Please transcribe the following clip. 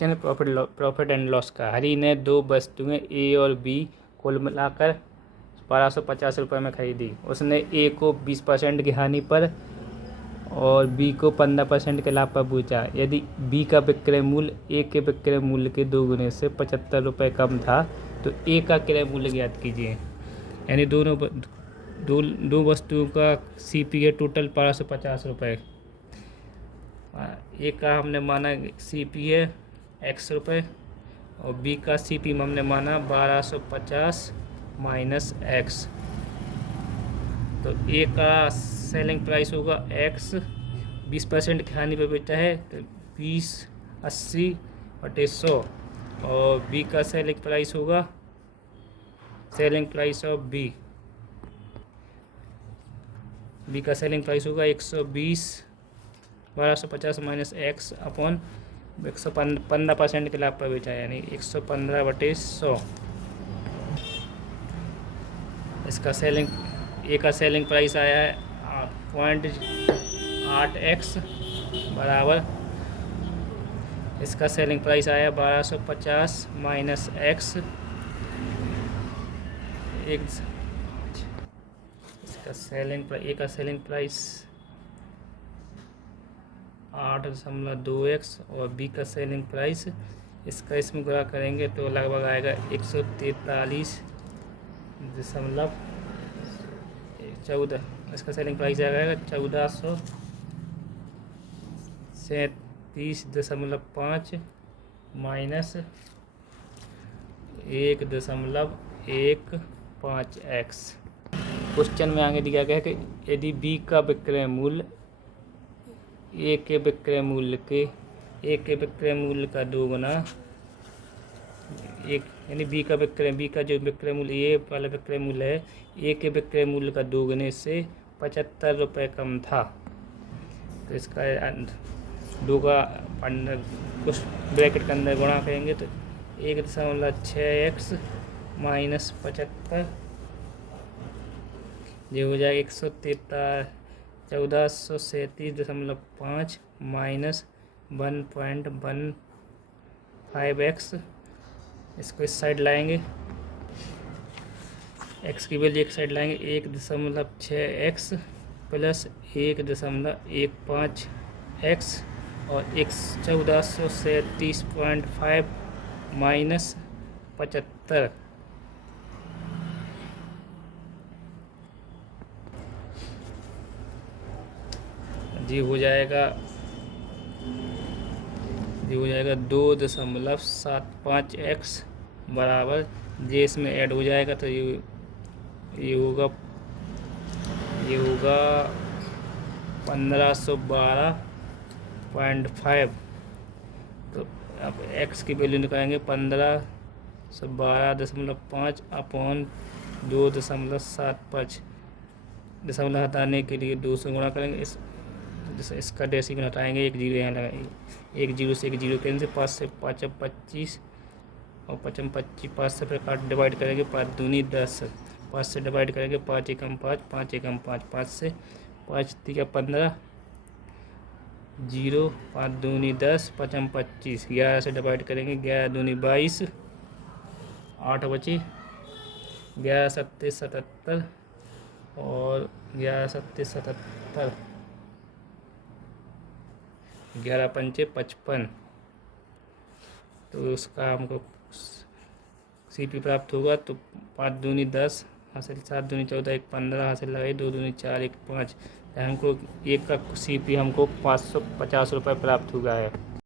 Profit and loss का। हरी ने 2 वस्तुएं ए और बी कुल मिलाकर 1250 रुपये में खरीदी। उसने ए को 20% की हानि पर और बी को 15% के लाभ पर बेचा। यदि बी का विक्रय मूल्य ए के विक्रय मूल्य के 2 गुने से 75 रुपये कम था तो ए का क्रय मूल्य ज्ञात कीजिए। यानी दो वस्तुओं का CP है टोटल 1250 रुपये। ए का हमने माना CP है x रुपये और बी का CP हमने माना 1250 माइनस x। तो ए का सेलिंग प्राइस होगा x, 20% की हानि पर बेचा है तो 20/80/100 और बी का सेलिंग प्राइस होगा सेलिंग प्राइस ऑफ बी का सेलिंग प्राइस होगा 120 1250 माइनस x अपॉन 115% के लाभ पर बेचा है यानी 115/100। इसका ए का सेलिंग प्राइस आया है 0.8x बराबर इसका सेलिंग प्राइस आया 1250 माइनस x इसका ए का सेलिंग प्राइस 8.2x और बी का सेलिंग प्राइस इसका इसमें गुणा करेंगे तो लगभग आएगा 143.14। इसका सेलिंग प्राइस आएगा 1437.5 माइनस 1.15x। क्वेश्चन में आगे दिया गया है कि यदि बी का विक्रय मूल्य ए के विक्रय मूल्य का 2 गुना यानी बी का जो विक्रय मूल्य ए वाला विक्रय मूल्य है ए के विक्रय मूल्य का 2 गुने से 75 रुपये कम था। तो इसका 2 का कुछ ब्रैकेट के अंदर गुणा करेंगे तो 1.6x माइनस 75 जो हो जाएगा 1437.5 माइनस 1.15x। इसको इस साइड लाएंगे x की वैल्यू एक साइड लाएंगे 1.6x प्लस 1.15x और 1437.5 माइनस 75 जी हो जाएगा 2.75x बराबर जे इसमें ऐड हो जाएगा तो ये होगा 1512.5। तो अब x की वैल्यू निकालेंगे 1512.5 अपॉन 2.75 दशमलव हटाने के लिए 2 से गुणा करेंगे। इसका डेसिमल हटाएंगे 1 जीरो यहाँ लगाएंगे 1 जीरो से 1 जीरो करेंगे 5 से 5 25 और 5 25 5 से फिर काट डिवाइड करेंगे 5 दूनी 10 5 से डिवाइड करेंगे 5 एकम 5 5 एकम 5 5 से 5 3 15 0 5 दूनी 10 5 25 11 से डिवाइड करेंगे 11 दूनी 22 8 बचे 11 सत्ते 77 और 11 सत्ते 77 11 पंचे 55। तो उसका हमको CP प्राप्त होगा तो 5 दूनी 10 हासिल 7 दूनी 14 1 15 हासिल लगाई 2 दूनी 4 1 5 हमको एक का CP हमको 550 रुपये प्राप्त हुआ है।